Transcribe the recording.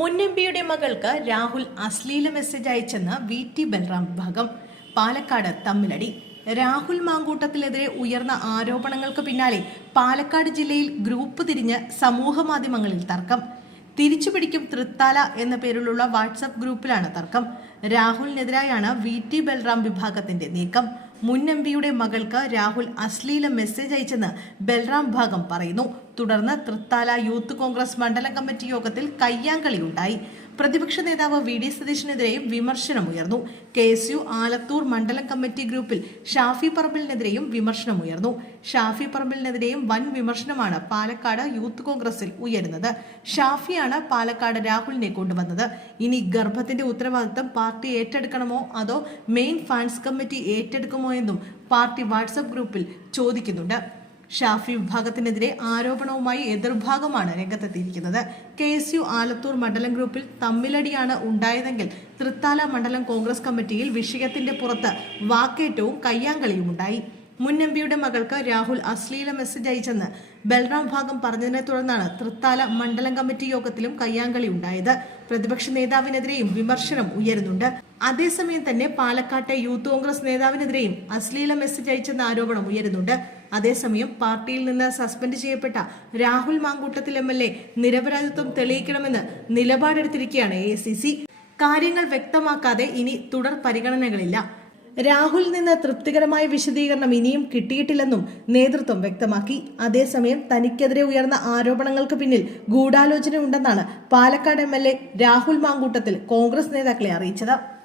മുൻ എം പിയുടെ മകൾക്ക് രാഹുൽ അശ്ലീല മെസ്സേജ് അയച്ചെന്ന് വി ടി ബൽറാം വിഭാഗം. പാലക്കാട് തമ്മിലടി. രാഹുൽ മാങ്കൂട്ടത്തിലെതിരെ ഉയർന്ന ആരോപണങ്ങൾക്ക് പിന്നാലെ പാലക്കാട് ജില്ലയിൽ ഗ്രൂപ്പ് തിരിഞ്ഞ് സമൂഹ മാധ്യമങ്ങളിൽ തർക്കം. തിരിച്ചുപിടിക്കും തൃത്താല എന്ന പേരിലുള്ള വാട്സപ്പ് ഗ്രൂപ്പിലാണ് തർക്കം. രാഹുലിനെതിരായാണ് വി ടി ബൽറാം വിഭാഗത്തിന്റെ നീക്കം. മുൻ എം പിയുടെ മകൾക്ക് രാഹുൽ അശ്ലീല മെസ്സേജ് അയച്ചെന്ന് ബൽറാം ഭാഗം പറയുന്നു. തുടർന്ന് തൃത്താല യൂത്ത് കോൺഗ്രസ് മണ്ഡലം കമ്മിറ്റി യോഗത്തിൽ കയ്യാങ്കളി ഉണ്ടായി പ്രതിപക്ഷ നേതാവ് വി ഡി സതീശിനെതിരെയും വിമർശനമുയർന്നു കെ എസ് യു ആലത്തൂർ മണ്ഡലം കമ്മിറ്റി ഗ്രൂപ്പിൽ ഷാഫി പറമ്പിലിനെതിരെയും വിമർശനമുയർന്നു ഷാഫി പറമ്പിലിനെതിരെയും വൻ വിമർശനമാണ് പാലക്കാട് യൂത്ത് കോൺഗ്രസിൽ ഉയരുന്നത്. ഷാഫിയാണ് പാലക്കാട് രാഹുലിനെ കൊണ്ടുവന്നത്. ഇനി ഗർഭത്തിന്റെ ഉത്തരവാദിത്തം പാർട്ടി ഏറ്റെടുക്കണമോ? അതോ മെയിൻ ഫാൻസ് കമ്മിറ്റി ഏറ്റെടുക്കുമോ എന്നും പാർട്ടി വാട്സപ്പ് ഗ്രൂപ്പിൽ ചോദിക്കുന്നുണ്ട്. ഷാഫി വിഭാഗത്തിനെതിരെ ആരോപണവുമായി എതിർഭാഗമാണ് രംഗത്തെത്തിയിരിക്കുന്നത്. കെ എസ് യു ആലത്തൂർ മണ്ഡലം ഗ്രൂപ്പിൽ തമ്മിലടിയാണ് ഉണ്ടായതെങ്കിൽ തൃത്താല മണ്ഡലം കോൺഗ്രസ് കമ്മിറ്റിയിൽ വിഷയത്തിന്റെ പുറത്ത് വാക്കേറ്റവും കയ്യാങ്കളിയും ഉണ്ടായി മുൻ എം പിയുടെ മകൾക്ക് രാഹുൽ അശ്ലീല മെസ്സേജ് അയച്ചെന്ന് ബൽറാം ഭാഗം പറഞ്ഞതിനെ തുടർന്നാണ് തൃത്താല മണ്ഡലം കമ്മിറ്റി യോഗത്തിലും കയ്യാങ്കളി ഉണ്ടായത്. പ്രതിപക്ഷ നേതാവിനെതിരെയും വിമർശനം ഉയരുന്നുണ്ട്. അതേസമയം തന്നെ പാലക്കാട്ടെ യൂത്ത് കോൺഗ്രസ് നേതാവിനെതിരെയും അശ്ലീല മെസ്സേജ് അയച്ചെന്ന ആരോപണം ഉയരുന്നുണ്ട്. അതേസമയം പാർട്ടിയിൽ നിന്ന് സസ്പെൻഡ് ചെയ്യപ്പെട്ട Rahul Mamkootathil M L A നിരപരാധിത്വം തെളിയിക്കണമെന്ന് നിലപാടെടുത്തിരിക്കുകയാണ് എ കാര്യങ്ങൾ വ്യക്തമാക്കാതെ ഇനി തുടർ പരിഗണനകളില്ല. രാഹുൽ നിന്ന് തൃപ്തികരമായ വിശദീകരണം ഇനിയും കിട്ടിയിട്ടില്ലെന്നും നേതൃത്വം വ്യക്തമാക്കി. അതേസമയം തനിക്കെതിരെ ഉയർന്ന ആരോപണങ്ങൾക്ക് പിന്നിൽ ഗൂഢാലോചന ഉണ്ടെന്നാണ് പാലക്കാട് എം രാഹുൽ മാങ്കൂട്ടത്തിൽ കോൺഗ്രസ് നേതാക്കളെ അറിയിച്ചത്.